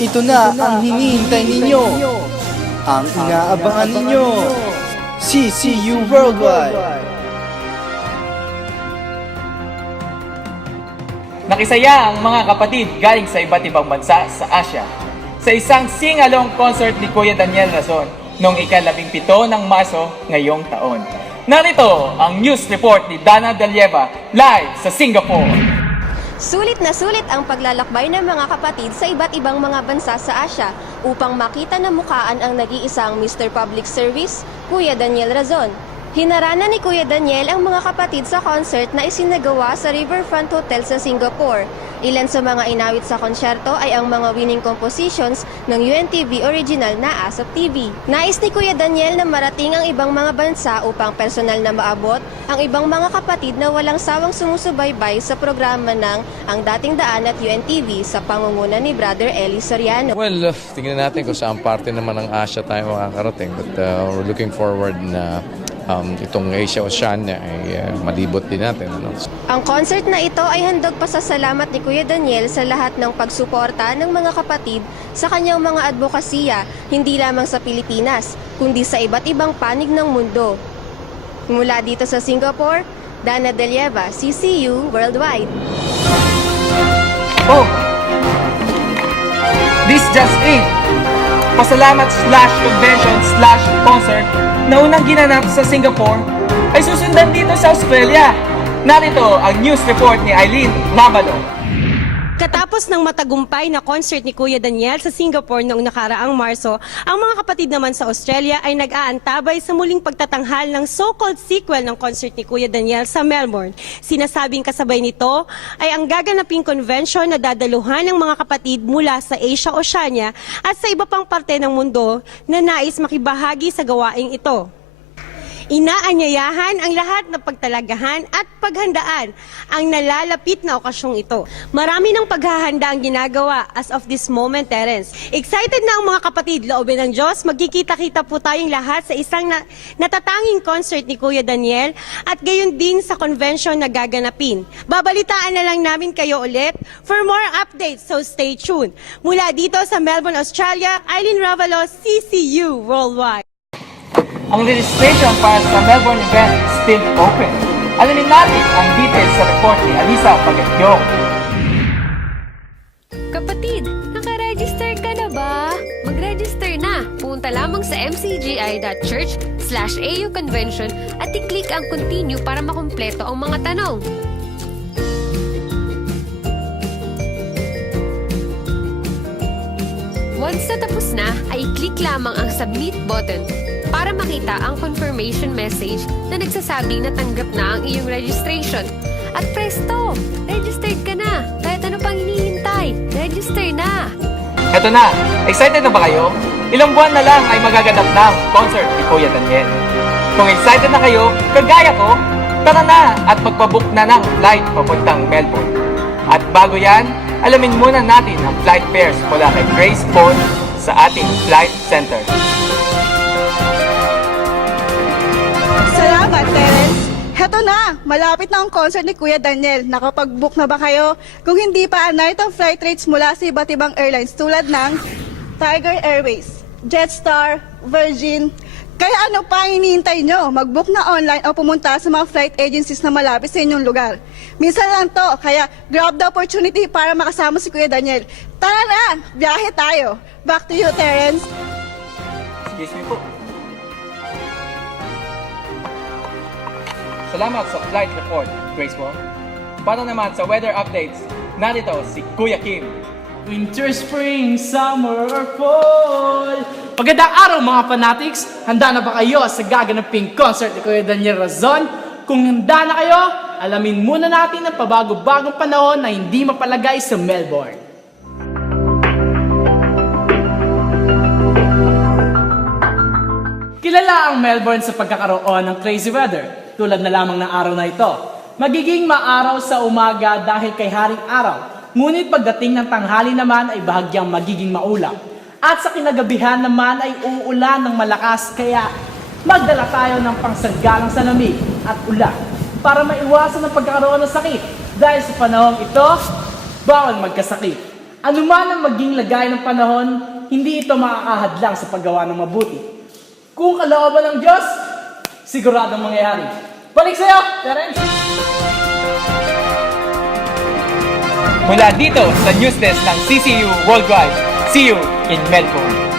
Ito na ang hinihintay ninyo, ang inaabangan ninyo, CCU Worldwide. Nakisaya ang mga kapatid galing sa iba't ibang bansa sa Asia sa isang sing-along concert ni Kuya Daniel Razon noong ika-17 ng Marso ngayong taon. Narito ang news report ni Dana Delieva live sa Singapore. Sulit na sulit ang paglalakbay ng mga kapatid sa iba't ibang mga bansa sa Asia upang makita na mukhaan ang nag-iisang Mr. Public Service, Kuya Daniel Razon. Hinarana ni Kuya Daniel ang mga kapatid sa concert na isinagawa sa Riverfront Hotel sa Singapore. Ilan sa mga inawit sa konsyerto ay ang mga winning compositions ng UNTV original na Asap TV. Nais ni Kuya Daniel na marating ang ibang mga bansa upang personal na maabot ang ibang mga kapatid na walang sawang sumusubaybay sa programa ng Ang Dating Daan at UNTV sa pangunguna ni Brother Eli Soriano. Well, tingnan natin kung saan parte naman ng Asia tayo makakarating. But we're looking forward na itong Asia-Oceania ay malibot din natin. Ano? Ang concert na ito ay handog pasasalamat ni Kuya Daniel sa lahat ng pagsuporta ng mga kapatid sa kanyang mga advokasya, hindi lamang sa Pilipinas, kundi sa iba't ibang panig ng mundo. Mula dito sa Singapore, Dana Delieva, CCU Worldwide. Oh! This just in! Pasalamat/convention/concert na unang ginanap sa Singapore ay susundan dito sa Australia. Narito ang news report ni Eileen Lavalo. Katapos ng matagumpay na concert ni Kuya Daniel sa Singapore noong nakaraang Marso, ang mga kapatid naman sa Australia ay nag-aantabay sa muling pagtatanghal ng so-called sequel ng concert ni Kuya Daniel sa Melbourne. Sinasabing kasabay nito ay ang gaganaping convention na dadaluhan ng mga kapatid mula sa Asia-Oceania at sa iba pang parte ng mundo na nais makibahagi sa gawaing ito. Inaanyayahan ang lahat na pagtalagahan at paghandaan ang nalalapit na okasyong ito. Marami ng paghahanda ang ginagawa as of this moment, Terence. Excited na ang mga kapatid, loobin ng Diyos, magkikita-kita po tayong lahat sa isang natatanging concert ni Kuya Daniel at gayon din sa convention na gaganapin. Babalitaan na lang namin kayo ulit for more updates, so stay tuned. Mula dito sa Melbourne, Australia, Eileen Ravalo, CCU Worldwide. Ang registration para sa Melbourne event is still open. Alamin natin ang details sa report ni Alisa Pagatyong. Kapatid, naka-register ka na ba? Mag-register na! Punta lamang sa mcgi.church/AU Convention at i-click ang continue para makumpleto ang mga tanong. Once natapos na, ay i-click lamang ang submit button para makita ang confirmation message na nagsasabing natanggap na ang iyong registration. At presto! Registered ka na! Kahit ano pang hinihintay, register na! Eto na! Excited na ba kayo? Ilang buwan na lang ay magaganap na ang concert ni Kuya Daniel. Kung excited na kayo, kagaya ko, tara na at magpabook na ng flight papuntang Melbourne. At bago yan, alamin muna natin ang flight fares mula kay Grace Paul sa ating flight center. Salamat, Terence. Heto na, malapit na ang concert ni Kuya Daniel. Nakapag-book na ba kayo? Kung hindi pa, narito ang flight rates mula sa iba't ibang airlines tulad ng Tiger Airways, Jetstar, Virgin. Kaya ano pa ang hinihintay nyo? Mag-book na online o pumunta sa mga flight agencies na malapit sa inyong lugar. Minsan lang to, kaya grab the opportunity para makasama si Kuya Daniel. Tara na, biyahe tayo. Back to you, Terence. Excuse me po. Salamat sa flight report, Grace Wong. Para naman sa weather updates, narito si Kuya Kim. Winter, spring, summer, or fall. Magandang araw mga fanatics! Handa na ba kayo sa gaganaping concert ni Kuya Daniel Razon? Kung handa na kayo, alamin muna natin ang pabago-bagong panahon na hindi mapalagay sa Melbourne. Kilala ang Melbourne sa pagkakaroon ng crazy weather, tulad na lamang ng araw na ito. Magiging maaraw sa umaga dahil kay Haring Araw. Ngunit pagdating ng tanghali naman ay bahagyang magiging maulap. At sa kinagabihan naman ay uulan ng malakas kaya magdala tayo ng pangsanggalang sa lamig at ulan para maiwasan ang pagkakaroon ng sakit dahil sa panahong ito, bawal magkasakit. Ano man ang maging lagay ng panahon, hindi ito makakahadlang sa paggawa ng mabuti. Kung kalooban ng Diyos, siguradong mangyayari. Balik sa'yo, Terence! Mula dito sa News Desk ng CCU Worldwide. See you in Melbourne.